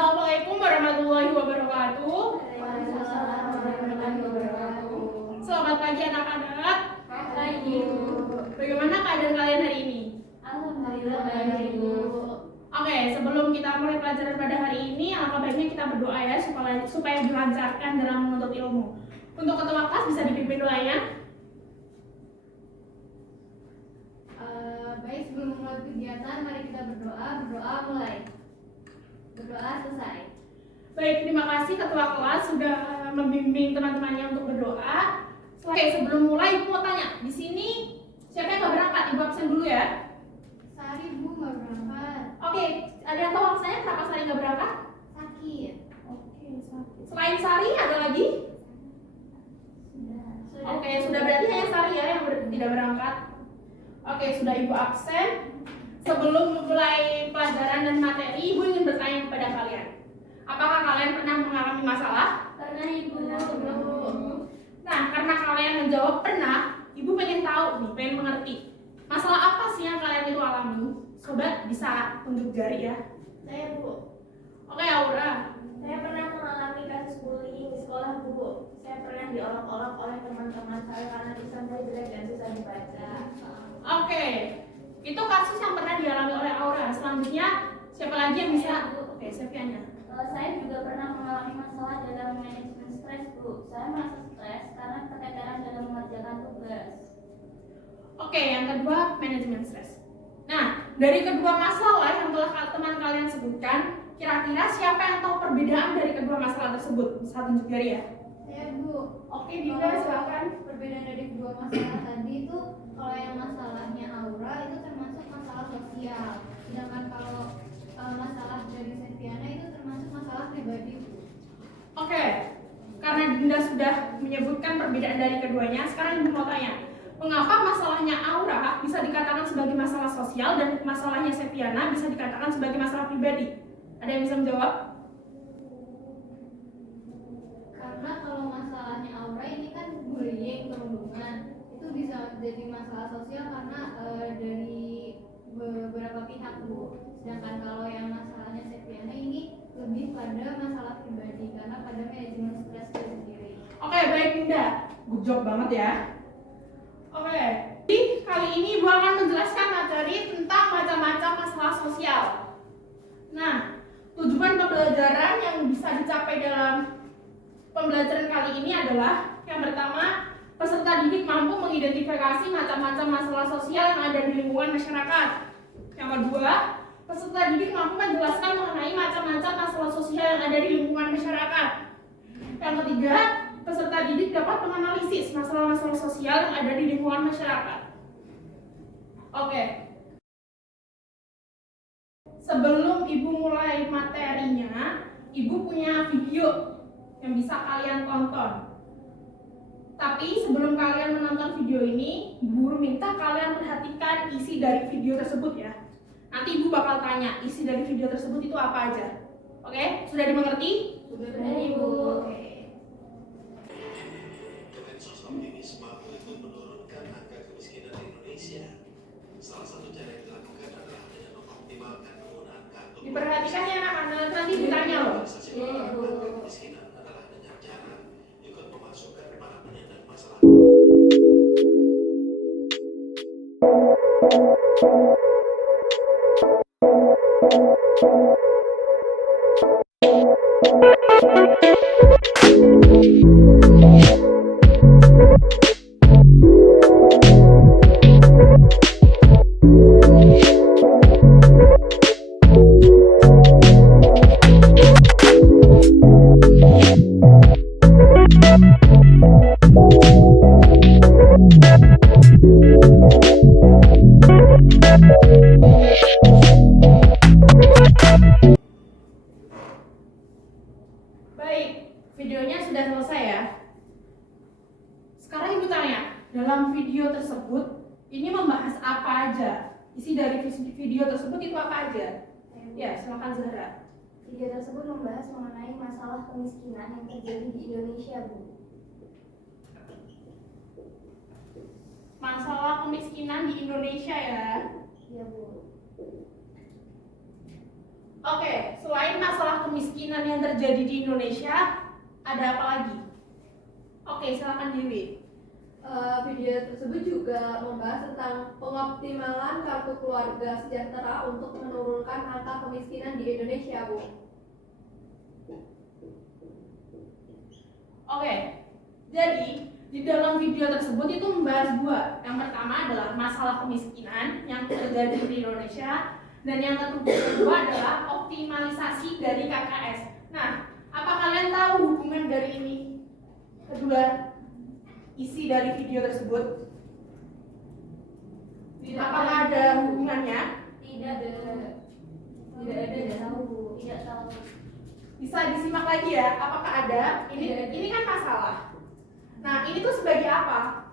Assalamualaikum warahmatullahi wabarakatuh. Waalaikumsalam warahmatullahi wabarakatuh. Selamat pagi anak-anak. Pagi, Bu. Bagaimana keadaan kalian hari ini? Alhamdulillah baik, Bu. Oke, sebelum kita mulai pelajaran pada hari ini, alangkah baiknya kita berdoa ya supaya dilancarkan dalam menuntut ilmu. Untuk ketua kelas bisa dipimpin doanya. Baik, sebelum mulai kegiatan, mari kita berdoa. Berdoa mulai. Berdoa selesai. Baik, terima kasih ketua kelas sudah membimbing teman-temannya untuk berdoa. Oke, sebelum mulai Ibu mau tanya, di sini siapa yang nggak berangkat? Ibu absen dulu ya. Sari, Bu, nggak berangkat. Oke, ada yang tahu alasannya kenapa Sari nggak berangkat? Sakit. Oke, sakit. Selain Sari ada lagi? Oke, sudah berarti hanya Sari ya yang tidak berangkat. Oke, sudah Ibu absen. Sebelum mulai pelajaran dan materi, Ibu ingin bertanya kepada kalian. Apakah kalian pernah mengalami masalah? Pernah, Ibu. Nah, karena kalian menjawab pernah, Ibu pengen tahu nih, pengen mengerti. Masalah apa sih yang kalian itu alami? Sobat bisa tunjuk jari ya. Saya, Bu. Oke, Aura. Saya pernah mengalami kasus bullying di sekolah, Bu. Saya pernah diolok-olok oleh teman-teman saya karena tulisan saya jelek dan susah dibaca. Oke, itu kasus yang pernah dialami oleh Aura. Selanjutnya, siapa lagi yang bisa? Oke, Sevianya. Saya juga pernah mengalami masalah dalam manajemen stres, Bu. Saya merasa stres karena keteteran dalam mengerjakan tugas. Oke, yang kedua, manajemen stres. Nah, dari kedua masalah yang telah teman kalian sebutkan, kira-kira siapa yang tahu perbedaan dari kedua masalah tersebut? Bisa tunjuk jari ya. Saya, Bu. Oke, Dinda, silakan. Perbedaan dari kedua masalah tadi itu, kalau yang masalahnya Aura itu termasuk masalah sosial. Sedangkan kalau masalah dari Septiana itu termasuk masalah pribadi, Bu. Oke, karena Dinda sudah menyebutkan perbedaan dari keduanya, sekarang Ibu mau tanya, mengapa masalahnya Aura bisa dikatakan sebagai masalah sosial dan masalahnya Septiana bisa dikatakan sebagai masalah pribadi? Ada yang bisa menjawab? Karena kalau masalahnya Aura ini kan bullying, perundungan, itu bisa jadi masalah sosial karena dari beberapa pihak, Bu. Sedangkan kalau yang masalahnya Septiana ini lebih pada masalah pribadi karena pada manajemen stres itu sendiri. Oke, baik Dinda. Good job banget ya. Oke, jadi kali ini Ibu akan menjelaskan materi tentang macam-macam masalah sosial. Nah, tujuan pembelajaran yang bisa dicapai dalam pembelajaran kali ini adalah yang pertama, peserta didik mampu mengidentifikasi macam-macam masalah sosial yang ada di lingkungan masyarakat. Yang kedua, peserta didik mampu menjelaskan mengenai macam-macam masalah sosial yang ada di lingkungan masyarakat. Yang ketiga, peserta didik dapat menganalisis masalah-masalah sosial yang ada di lingkungan masyarakat. Oke. Sebelum Ibu mulai materinya, Ibu punya video yang bisa kalian tonton. Tapi sebelum kalian menonton video ini, guru minta kalian perhatikan isi dari video tersebut ya. Nanti Ibu bakal tanya isi dari video tersebut itu apa aja. Oke? Sudah dimengerti? Sudah, Ibu. Oke. Kemensos optimis mampu ikut menurunkan angka kemiskinan di Indonesia. Salah satu cara yang dilakukan adalah dengan mengoptimalkan penggunaan kartu. Diperhatikan ya anak-anak, nanti ditanya loh. Realisasi penanganan kemiskinan adalah dengan cara ikut memasukkan para penyandang masalah. Baik, videonya sudah selesai ya. Sekarang Ibu tanya, dalam video tersebut ini membahas apa aja? Isi dari video tersebut itu apa aja? Ya, silakan Zahra. Video tersebut membahas mengenai masalah kemiskinan yang terjadi di Indonesia, Bu. Masalah kemiskinan di Indonesia ya. Iya, Bu. Oke, selain masalah kemiskinan yang terjadi di Indonesia, ada apa lagi? Oke, silakan Dewi. Video tersebut juga membahas tentang pengoptimalan kartu keluarga sejahtera untuk menurunkan angka kemiskinan di Indonesia, Bu. Oke, jadi di dalam video tersebut itu membahas dua. Yang pertama adalah masalah kemiskinan yang terjadi di Indonesia, dan yang kedua adalah optimalisasi dari KKS. Nah, apa kalian tahu hubungan dari ini? Kedua isi dari video tersebut? Apakah ada hubungannya? Tidak tahu. Bisa disimak lagi ya, apakah ada? Ini kan masalah. Nah, ini tuh sebagai apa?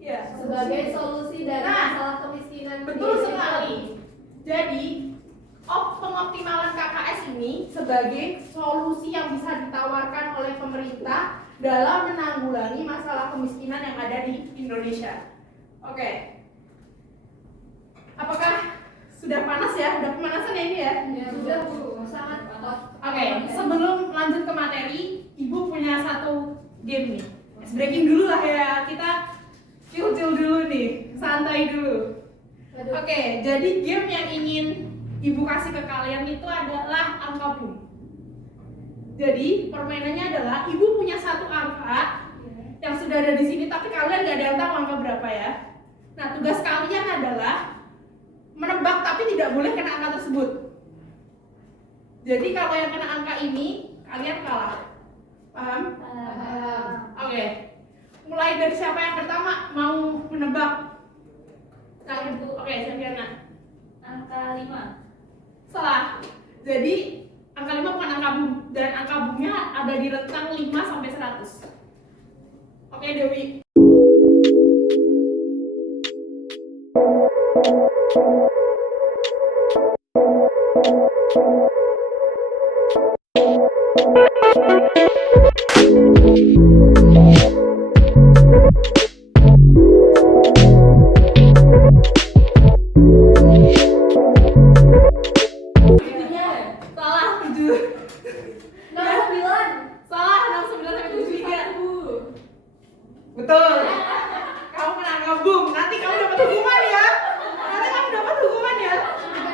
Ya, Sebagai solusi dari Nah, masalah kemiskinan di betul Indonesia. sekali. Jadi, pengoptimalan KKS ini sebagai solusi yang bisa ditawarkan oleh pemerintah dalam menanggulangi masalah kemiskinan yang ada di Indonesia. Oke. Apakah sudah panas ya? Udah pemanasan ya ini ya? Ya, sudah, Bu. Sangat hot. Oke, sebelum lanjut ke materi, Ibu punya satu game nih. Ice breaking dulu lah ya, kita chill dulu nih, santai dulu. Aduh. Oke, jadi game yang ingin Ibu kasih ke kalian itu adalah angka boom. Jadi permainannya adalah Ibu punya satu angka yang sudah ada di sini, tapi kalian gak ada yang tahu angka berapa ya. Nah, tugas kalian adalah menebak tapi tidak boleh kena angka tersebut. Jadi kalau yang kena angka ini, kalian kalah. Paham? Oke. Mulai dari siapa yang pertama mau menebak? Kalian tuh. Oke, Safiana. Angka 5. Salah. Jadi angka 5 bukan angka boom, dan angka boomnya ada di rentang 5 sampai 100. Oke, Dewi. Salah 7. 9. Salah 69 sampai 73. Betul. Kamu kena angka boom. Nanti kamu dapat hukuman ya. Bukan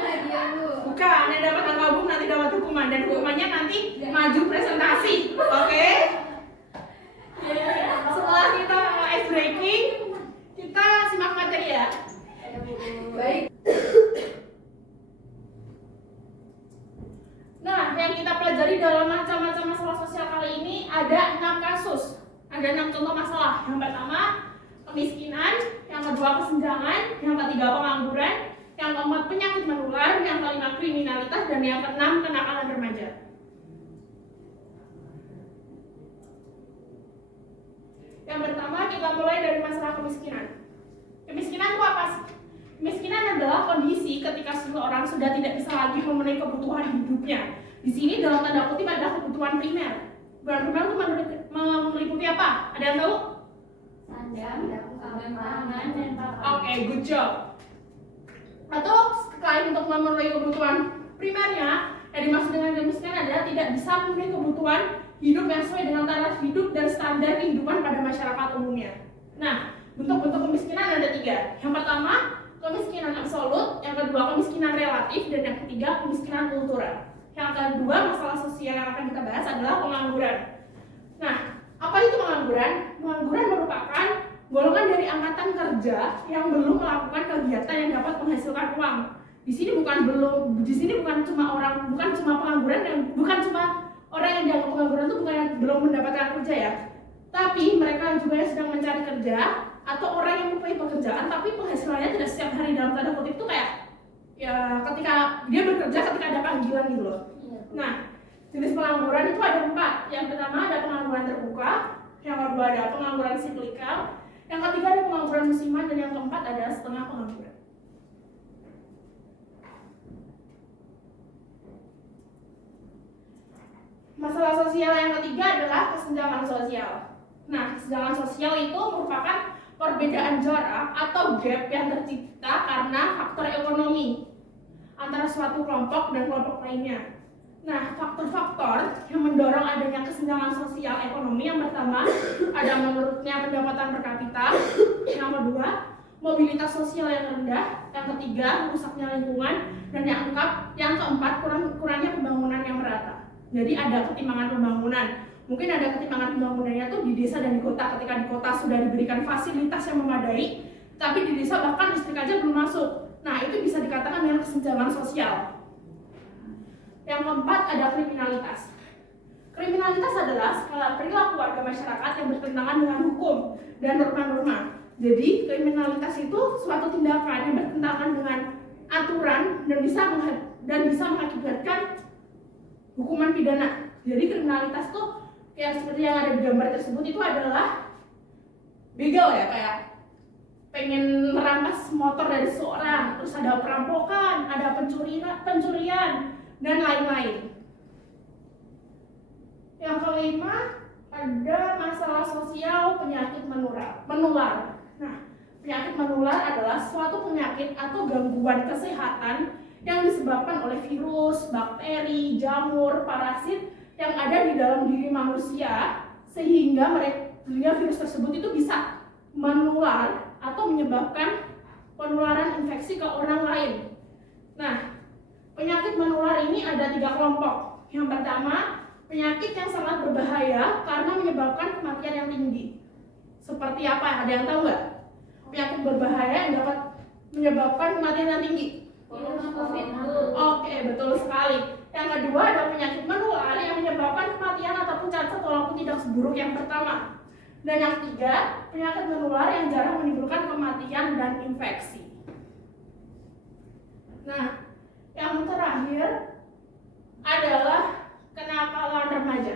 hadiah, Bu. Bukan, yang dapat angka boom nanti dapat hukuman, dan hukumannya nanti maju presentasi. Oke? Setelah kita ice breaking, kita simak materi ya. Baik. Nah, yang kita pelajari dalam macam-macam masalah sosial kali ini ada 6 kasus. Ada 6 contoh masalah. Yang pertama, kemiskinan. Yang kedua, kesenjangan. Yang ketiga, pengangguran. Yang keempat, penyakit menular. Yang kelima, kriminalitas. Dan yang keenam, kenakalan remaja. Yang pertama, kita mulai dari masalah kemiskinan. Kemiskinan itu apa sih? Kemiskinan adalah kondisi ketika seseorang sudah tidak bisa lagi memenuhi kebutuhan hidupnya. Di sini dalam tanda kutip adalah kebutuhan primer. Kebutuhan primer itu meliputi apa? Ada yang tahu? Sandang, pangan, dan papan. Oke, good job. Atau selain untuk memenuhi kebutuhan primernya, yang dimaksud dengan kemiskinan adalah tidak bisa memenuhi kebutuhan hidup yang sesuai dengan taraf hidup dan standar kehidupan pada masyarakat umumnya. Nah, bentuk-bentuk kemiskinan ada 3. Yang pertama, kemiskinan absolut, yang kedua kemiskinan relatif, dan yang ketiga kemiskinan kultural. Yang kedua masalah sosial yang akan kita bahas adalah pengangguran. Nah, apa itu pengangguran? Pengangguran merupakan golongan dari angkatan kerja yang belum melakukan kegiatan yang dapat menghasilkan uang. Di sini bukan cuma pengangguran yang bukan cuma orang yang dianggap pengangguran itu bukan yang belum mendapatkan kerja ya. Tapi mereka juga yang sedang mencari kerja, atau orang yang mempunyai pekerjaan tapi penghasilannya tidak setiap hari, dalam tanda kutip itu kayak ya ketika dia bekerja ketika ada panggilan gitu loh. Nah, jenis pengangguran itu ada 4. Yang pertama ada pengangguran terbuka, yang kedua ada pengangguran siklikal, yang ketiga ada pengangguran musiman, dan yang keempat ada setengah pengangguran. Masalah sosial yang ketiga adalah kesenjangan sosial. Nah, kesenjangan sosial itu merupakan perbedaan jarak atau gap yang tercipta karena faktor ekonomi antara suatu kelompok dan kelompok lainnya. Nah, faktor-faktor yang mendorong adanya kesenjangan sosial ekonomi yang pertama ada menurutnya pendapatan per kapita, yang kedua mobilitas sosial yang rendah, yang ketiga rusaknya lingkungan, dan yang keempat kurangnya pembangunan yang merata. Jadi ada ketimpangan pembangunan. Mungkin ada ketimpangan pembangunannya tuh di desa dan di kota. Ketika di kota sudah diberikan fasilitas yang memadai, tapi di desa bahkan listrik aja belum masuk. Nah, itu bisa dikatakan dengan kesenjangan sosial. Yang keempat ada kriminalitas. Kriminalitas adalah skala perilaku warga masyarakat yang bertentangan dengan hukum dan norma-norma. Jadi kriminalitas itu suatu tindakan yang bertentangan dengan aturan dan bisa mengakibatkan hukuman pidana. Jadi kriminalitas tuh kayak seperti yang ada di gambar tersebut itu adalah begal ya, kayak pengen merampas motor dari seseorang, terus ada perampokan, ada pencurian dan lain-lain. Yang kelima ada masalah sosial penyakit menular. Nah, penyakit menular adalah suatu penyakit atau gangguan kesehatan yang disebabkan oleh virus, bakteri, jamur, parasit yang ada di dalam diri manusia sehingga virus tersebut itu bisa menular atau menyebabkan penularan infeksi ke orang lain. Nah, penyakit menular ini ada 3 kelompok. Yang pertama, penyakit yang sangat berbahaya karena menyebabkan kematian yang tinggi. Seperti apa? Ada yang tahu nggak? Penyakit berbahaya yang dapat menyebabkan kematian yang tinggi. Oke, betul sekali. Yang kedua ada penyakit menular yang menyebabkan kematian ataupun cacat walaupun tidak seburuk yang pertama. Dan yang ketiga, penyakit menular yang jarang menimbulkan kematian dan infeksi. Nah, yang terakhir adalah kenakalan remaja.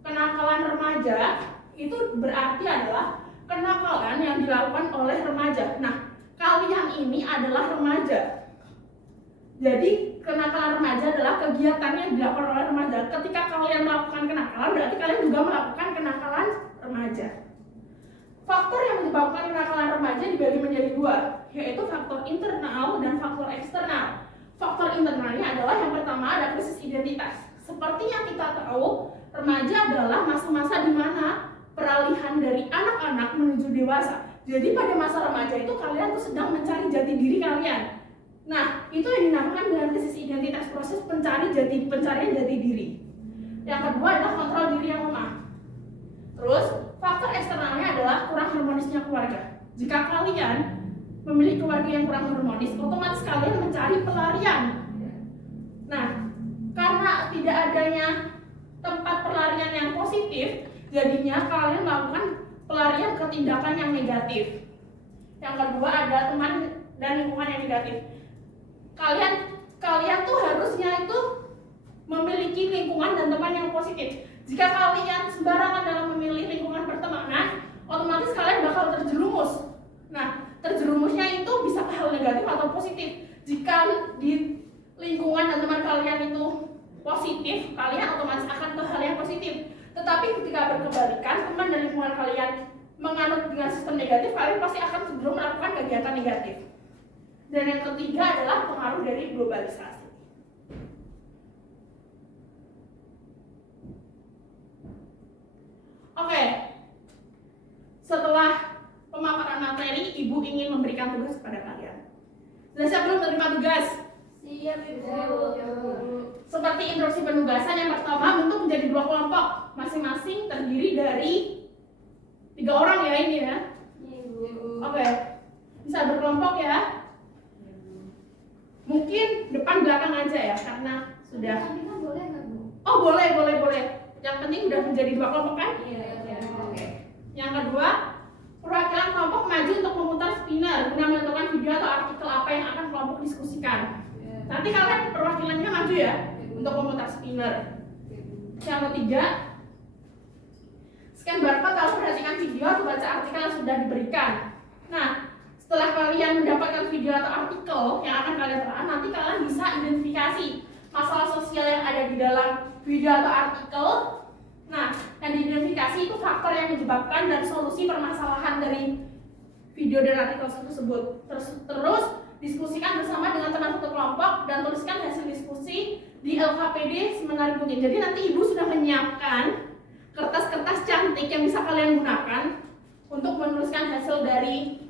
Kenakalan remaja itu berarti adalah kenakalan yang dilakukan oleh remaja. Nah, kalian ini adalah remaja. Jadi, kenakalan remaja adalah kegiatan yang dilakukan oleh remaja. Ketika kalian melakukan kenakalan, berarti kalian juga melakukan kenakalan remaja. Faktor yang menyebabkan kenakalan remaja dibagi menjadi 2, yaitu faktor internal dan faktor eksternal. Faktor internalnya adalah yang pertama ada krisis identitas. Seperti yang kita tahu, remaja adalah masa-masa di mana peralihan dari anak-anak menuju dewasa. Jadi pada masa remaja itu kalian tuh sedang mencari jati diri kalian. Nah, itu yang dinamakan dengan krisis identitas, proses pencarian jati diri. Yang kedua adalah kontrol diri yang lemah. Terus, faktor eksternalnya adalah kurang harmonisnya keluarga. Jika kalian memiliki keluarga yang kurang harmonis, otomatis kalian mencari pelarian. Nah, karena tidak adanya tempat pelarian yang positif, jadinya kalian melakukan pelarian ke tindakan yang negatif. Yang kedua ada teman dan lingkungan yang negatif. Kalian tuh harusnya itu memiliki lingkungan dan teman yang positif. Jika kalian sembarangan dalam memilih lingkungan pertemanan, otomatis kalian bakal terjerumus. Nah, terjerumusnya itu bisa ke hal negatif atau positif. Jika di lingkungan dan teman kalian itu positif, kalian otomatis akan ke hal yang positif. Tetapi ketika berkebalikan, teman dan lingkungan kalian menganut dengan sistem negatif, kalian pasti akan cenderung melakukan kegiatan negatif. Dan yang ketiga adalah pengaruh dari globalisasi. Oke, setelah pemaparan materi, Ibu ingin memberikan tugas kepada kalian. Sudah siap belum menerima tugas? Siap, Ibu. Seperti instruksi penugasan, yang pertama bentuk menjadi 2 kelompok, masing-masing terdiri dari 3 orang ya ini ya. Oke, bisa berkelompok ya. Mungkin depan belakang aja ya, karena sudah. Kita boleh nggak, Bu? Oh boleh. Yang penting udah menjadi 2 kelompok kan? Iya. Oke. Yang kedua, perwakilan kelompok maju untuk memutar spinner guna menentukan video atau artikel apa yang akan kelompok diskusikan. Nanti kalian perwakilannya maju ya untuk memutar spinner. Yang ketiga, scan barcode lalu perhatikan video atau baca artikel yang sudah diberikan. Nah, setelah kalian mendapatkan video atau artikel yang akan kalian telan, nanti kalian bisa identifikasi masalah sosial yang ada di dalam video atau artikel. Nah, yang diidentifikasi itu faktor yang menyebabkan dan solusi permasalahan dari video dan artikel tersebut. Terus diskusikan bersama dengan teman satu kelompok dan tuliskan hasil diskusi di LKPD semenarik mungkin. Jadi nanti ibu sudah menyiapkan kertas-kertas cantik yang bisa kalian gunakan untuk menuliskan hasil dari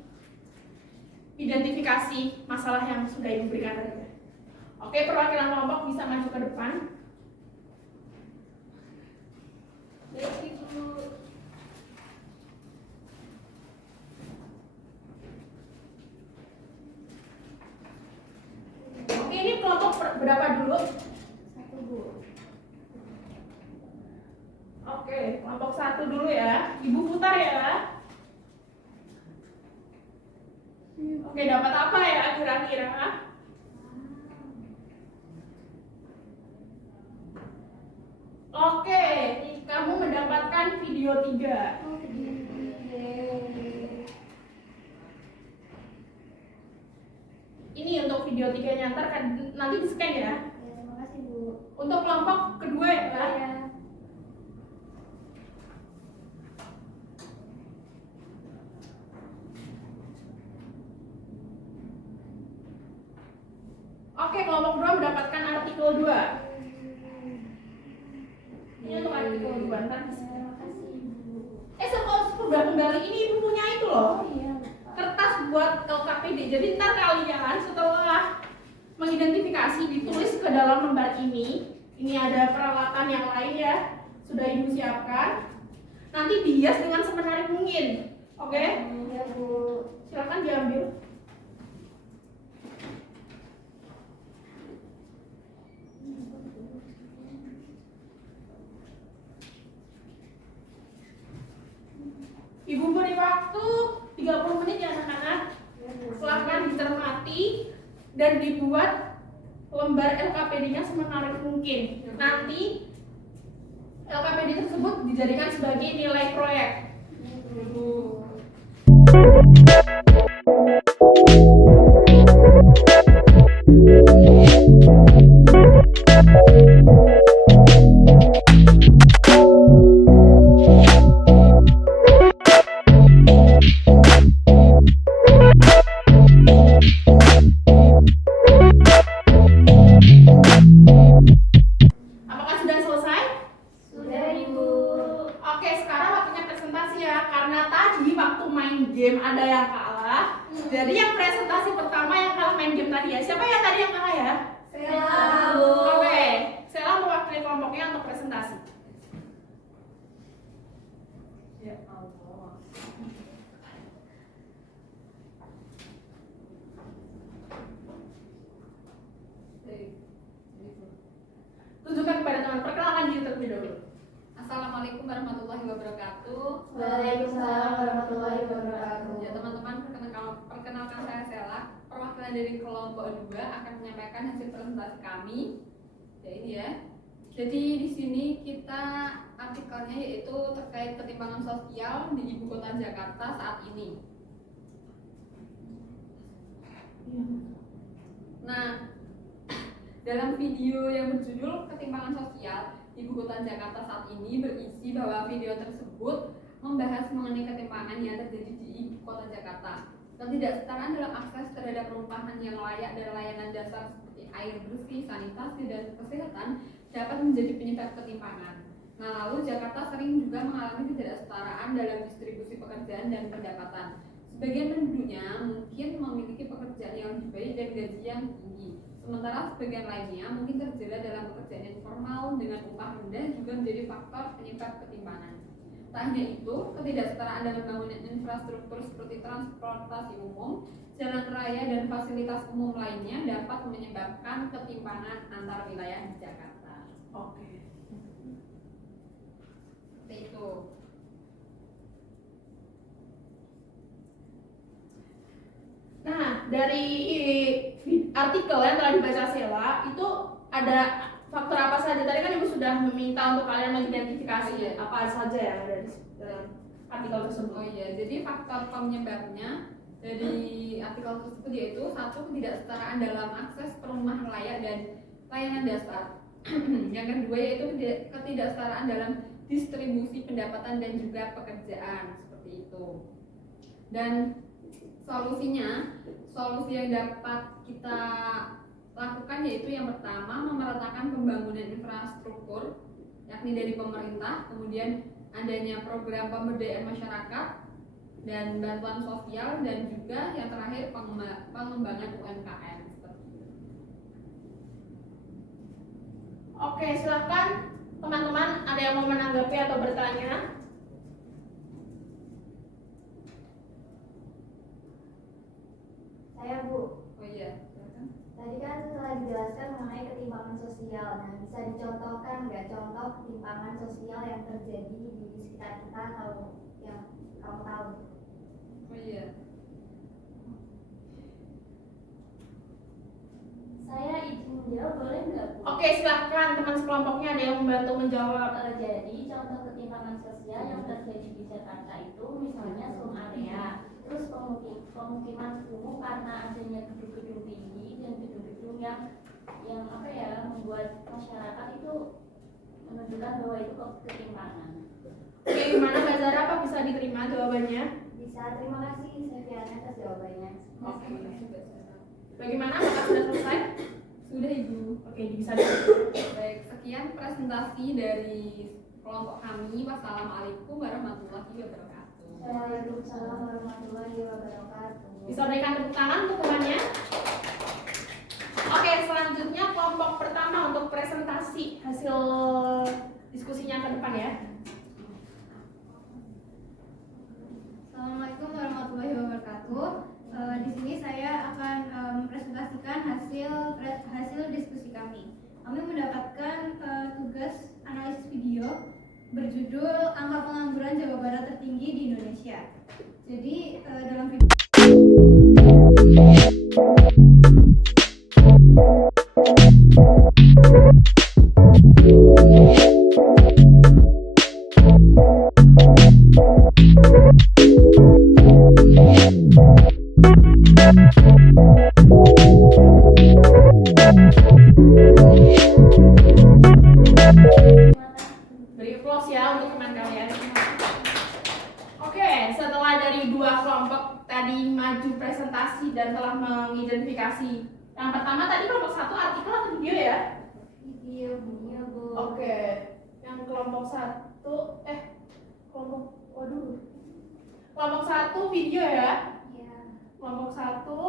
identifikasi masalah yang sudah ibu berikan tadi. Oke, perwakilan kelompok bisa maju ke depan. Baik Ibu. Oke, ini kelompok berapa dulu? 1 Bu. Oke, kelompok 1 dulu ya. Ibu putar ya. Oke, dapat apa ya kira-kira? Oke, kamu mendapatkan video 3. Oh, Ini untuk video 3-nya, ntar kan nanti di scan ya. ya, terima kasih Bu. Untuk kelompok kedua ya. Ya. Oke, kelompok kedua mendapatkan artikel 2. Ini untuk artikel 2, ntar di scan. Terima kasih Ibu. Sudah kembali ini ibu punya itu loh. Oh iya. Kertas buat LKPD. Jadi ntar kalian setelah mengidentifikasi ditulis ke dalam lembar ini. Ini ada peralatan yang lain ya, sudah ibu siapkan. Nanti dihias dengan semenarik mungkin. Oke? Ya Bu. Silakan diambil. Ibu beri waktu 30 menit ya anak-anak. Silahkan dicermati dan dibuat lembar LKPD-nya semenarik mungkin. Nanti LKPD tersebut dijadikan sebagai nilai proyek. Apakah sudah selesai? Sudah Ibu. Oke, sekarang waktunya presentasi ya. Karena tadi waktu main game ada yang kalah. Jadi yang presentasi pertama yang kalah main game tadi ya. Siapa yang tadi yang kalah ya? Sela. Oke, Sela mewakili kelompoknya untuk presentasi. Ya Allah. Tunjukkan kepada teman, perkenalkan diri terlebih dahulu. Assalamualaikum warahmatullahi wabarakatuh. Waalaikumsalam warahmatullahi wabarakatuh. Ya teman-teman, perkenalkan saya Sela. Perwakilan dari kelompok 2 akan menyampaikan hasil presentasi kami. Ya ini ya. Jadi di sini kita artikelnya yaitu terkait ketimpangan sosial di ibu kota Jakarta saat ini. Nah, dalam video yang berjudul Ketimpangan Sosial Ibu Kota Jakarta saat ini berisi bahwa video tersebut membahas mengenai ketimpangan yang terjadi di ibu kota Jakarta. Ketidaksetaraan dalam akses terhadap perumahan yang layak dan layanan dasar seperti air bersih, sanitasi, dan kesehatan dapat menjadi penyebab ketimpangan. Nah, lalu Jakarta sering juga mengalami ketidaksetaraan dalam distribusi pekerjaan dan pendapatan. Sebagian penduduknya mungkin memiliki pekerjaan yang lebih baik dan gaji yang tinggi. Sementara sebagian lainnya mungkin terjerat dalam pekerjaan yang formal dengan upah rendah juga menjadi faktor penyebab ketimpangan. Tak hanya itu, ketidaksetaraan dalam pembangunan infrastruktur seperti transportasi umum, jalan raya, dan fasilitas umum lainnya dapat menyebabkan ketimpangan antar wilayah di Jakarta. Oke. Seperti itu. Nah, dari artikel yang telah dibaca Sela itu ada faktor apa saja? Tadi kan ibu sudah meminta untuk kalian mengidentifikasi apa saja yang ada di dalam artikel tersebut. Oh iya, jadi faktor penyebabnya dari artikel tersebut yaitu 1. Ketidaksetaraan dalam akses perumahan layak dan layanan dasar. Yang kedua yaitu ketidaksetaraan dalam distribusi pendapatan dan juga pekerjaan, seperti itu. Dan Solusi yang dapat kita lakukan yaitu yang pertama memeratakan pembangunan infrastruktur yakni dari pemerintah, kemudian adanya program pemberdayaan masyarakat dan bantuan sosial, dan juga yang terakhir pengembangan UMKM seperti itu. Oke, silakan teman-teman, ada yang mau menanggapi atau bertanya? Saya Bu, Oh iya, silakan. tadi kan telah dijelaskan mengenai ketimpangan sosial. Nah, bisa dicontohkan nggak contoh ketimpangan sosial yang terjadi di sekitar kita atau yang kamu tahu? Oh iya. Saya izin menjawab, boleh nggak Bu? Oke, silakan teman sekelompoknya ada yang membantu menjawab. Jadi contoh ketimpangan sosial yang terjadi di Jakarta itu misalnya slum area, terus pemukiman kumuh karena adanya gedung-gedung tinggi dan gedung-gedung yang apa ya, membuat masyarakat itu menunjukkan bahwa itu ketimpangan. Oke, gimana Mbak Zara? Apa bisa diterima jawabannya? Bisa, terima kasih Seviana atas jawabannya. Oke. Bagaimana? Apakah sudah selesai? Sudah Ibu. Oke, bisa diterima. Baik, sekian presentasi dari kelompok kami. Wassalamualaikum warahmatullahi wabarakatuh. Waalaikumsalam warahmatullahi wabarakatuh. Bisa berikan tepuk tangan untuk temannya. Oke, selanjutnya kelompok pertama untuk presentasi hasil diskusinya ke depan ya. Assalamualaikum warahmatullahi wabarakatuh. Di sini saya akan mempresentasikan hasil diskusi kami. Kami mendapatkan tugas analisis video berjudul Angka Pengangguran Jawa Barat Tertinggi di Indonesia. Jadi dalam video Beri applause ya untuk teman kalian. Oke, setelah dari dua kelompok tadi maju presentasi dan telah mengidentifikasi. Yang pertama tadi kelompok satu artikel atau video ya? Video Bu. Oke, yang kelompok satu kelompok satu video ya? Iya. Kelompok satu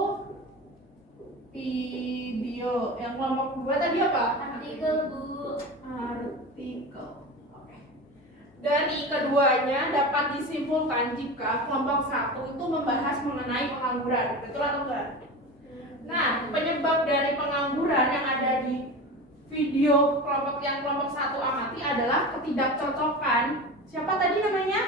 video. Yang kelompok dua tadi apa? Artikel Bu. Artikel. Oke. Dari keduanya dapat disimpulkan jika kelompok satu itu membahas mengenai pengangguran, betul atau enggak? Nah, penyebab dari pengangguran yang ada di video kelompok satu amati adalah ketidakcocokan. Siapa tadi namanya?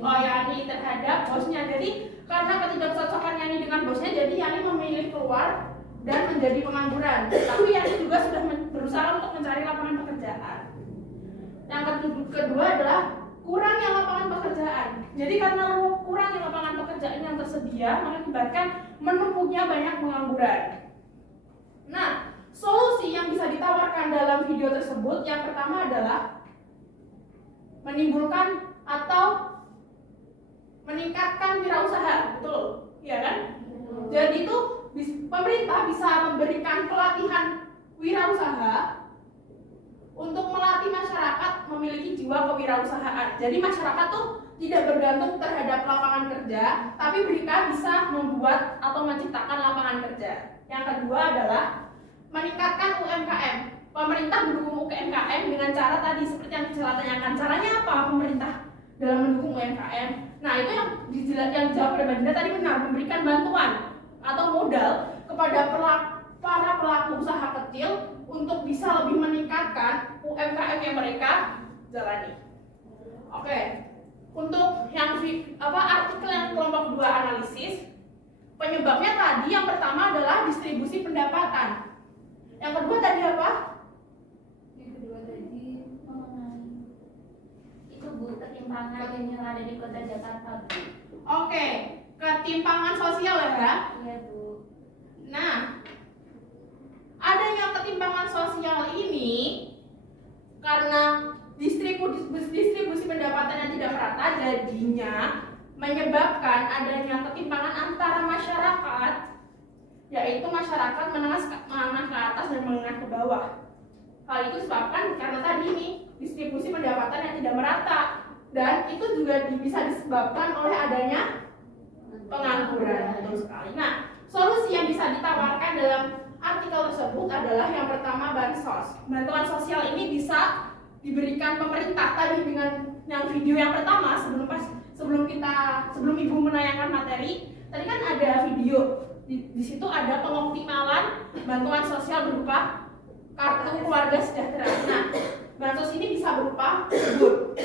Oh, Yani terhadap bosnya. Jadi karena ketidakcocokan Yani dengan bosnya, jadi Yani memilih keluar dan menjadi pengangguran. Tapi Yani juga sudah berusaha untuk mencari lapangan pekerjaan. Yang kedua adalah kurangnya lapangan pekerjaan. Jadi karena kurangnya lapangan pekerjaan yang tersedia, mengakibatkan menumpuknya banyak pengangguran. Nah, solusi yang bisa ditawarkan dalam video tersebut yang pertama adalah menimbulkan atau meningkatkan wirausaha, betul? Iya kan? Jadi itu pemerintah bisa memberikan pelatihan wirausaha untuk melatih masyarakat memiliki jiwa kewirausahaan. Jadi masyarakat tuh tidak bergantung terhadap lapangan kerja, tapi mereka bisa membuat atau menciptakan lapangan kerja. Yang kedua adalah meningkatkan UMKM. Pemerintah mendukung UMKM dengan cara tadi seperti yang saya tanyakan. Caranya apa pemerintah dalam mendukung UMKM? Nah, itu yang dijawab oleh Mbak Dinda tadi benar, memberikan bantuan atau modal kepada para pelaku usaha kecil untuk bisa lebih meningkatkan UMKM yang mereka jalani. Oke. Untuk yang artikel yang kelompok 2 analisis, penyebabnya tadi yang pertama adalah distribusi pendapatan. Yang kedua tadi apa? yang kedua tadi Mengenai itu Bu, ketimpangan yang ada di kota Jakarta Bu. Oke, ketimpangan sosial ya. Iya Bu. Nah, adanya ketimpangan sosial ini karena distribusi pendapatan yang tidak merata, jadinya menyebabkan adanya ketimpangan antara yaitu masyarakat menengah ke atas dan menengah ke bawah. Hal itu disebabkan karena tadi ini distribusi pendapatan yang tidak merata, dan itu juga bisa disebabkan oleh adanya pengangguran. Betul sekali. Nah, solusi yang bisa ditawarkan dalam artikel tersebut adalah yang pertama bansos. Bantuan sosial ini bisa diberikan pemerintah tadi dengan yang video yang pertama sebelum ibu menayangkan materi tadi kan ada video di situ ada pengoptimalan bantuan sosial berupa kartu keluarga sejahtera. Nah, bansos ini bisa berupa tersebut.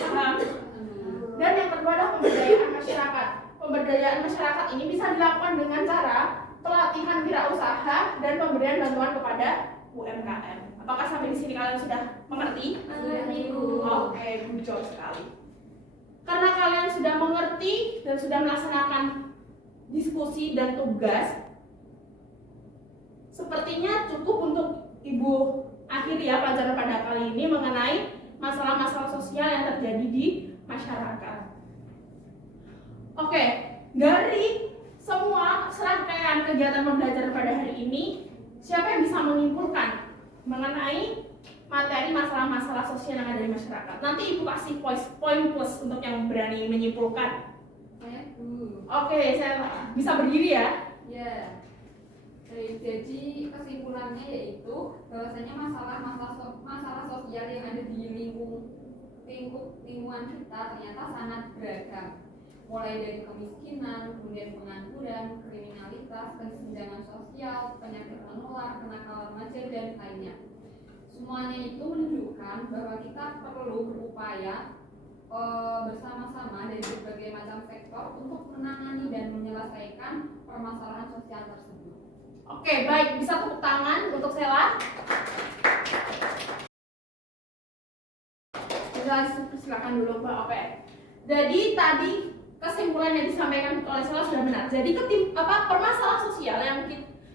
Dan yang kedua adalah pemberdayaan masyarakat. Pemberdayaan masyarakat ini bisa dilakukan dengan cara pelatihan wirausaha dan pemberian bantuan kepada UMKM. Apakah sampai di sini kalian sudah mengerti? Mengerti, Bu. Oke, good job sekali. Karena kalian sudah mengerti dan sudah melaksanakan diskusi dan tugas, sepertinya cukup untuk Ibu akhiri ya pelajaran pada kali ini mengenai masalah-masalah sosial yang terjadi di masyarakat. Oke, dari semua serangkaian kegiatan pembelajaran pada hari ini, siapa yang bisa menyimpulkan mengenai materi masalah-masalah sosial yang ada di masyarakat? Nanti Ibu kasih poin plus untuk yang berani menyimpulkan. Saya Bu. Oke, saya bisa berdiri ya. Ya. Jadi kesimpulannya yaitu bahwasanya masalah sosial yang ada di lingkungan kita ternyata sangat beragam. Mulai dari kemiskinan, kemudian pengangguran, kriminalitas, kesenjangan sosial, penyakit menular, kenakalan remaja, dan lainnya. Semuanya itu menunjukkan bahwa kita perlu berupaya bersama-sama dari berbagai macam sektor untuk menangani dan menyelesaikan permasalahan sosial tersebut. Oke, baik. Bisa tepuk tangan untuk Sela. Silakan dulu Mbak. Oke. Jadi tadi kesimpulan yang disampaikan oleh Sela sudah benar. Jadi permasalahan sosial yang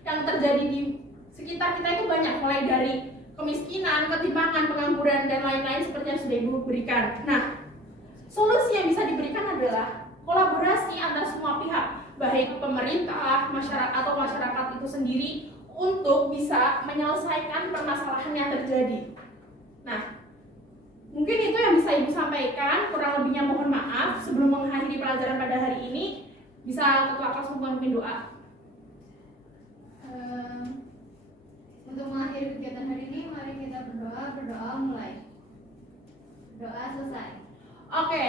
terjadi di sekitar kita itu banyak, mulai dari kemiskinan, ketimpangan, pengangguran, dan lain-lain seperti yang sudah Ibu berikan. Nah, solusi yang bisa diberikan adalah kolaborasi antar semua pihak, baik pemerintah, masyarakat itu sendiri untuk bisa menyelesaikan permasalahan yang terjadi. Nah, mungkin itu yang bisa Ibu sampaikan. Kurang lebihnya mohon maaf. Sebelum mengakhiri pelajaran pada hari ini, bisa Ketua Kelas memimpin doa. Untuk mengakhiri kegiatan hari ini, mari kita berdoa mulai. Doa selesai. Oke,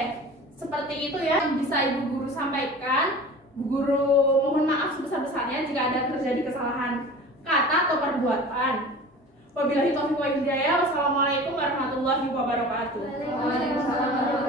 seperti itu ya yang bisa Ibu Guru sampaikan. Bu Guru mohon maaf sebesar-besarnya jika ada terjadi kesalahan kata atau perbuatan. Wabillahi taufiq wal hidayah. Wassalamualaikum warahmatullahi wabarakatuh. Waalaikumsalam.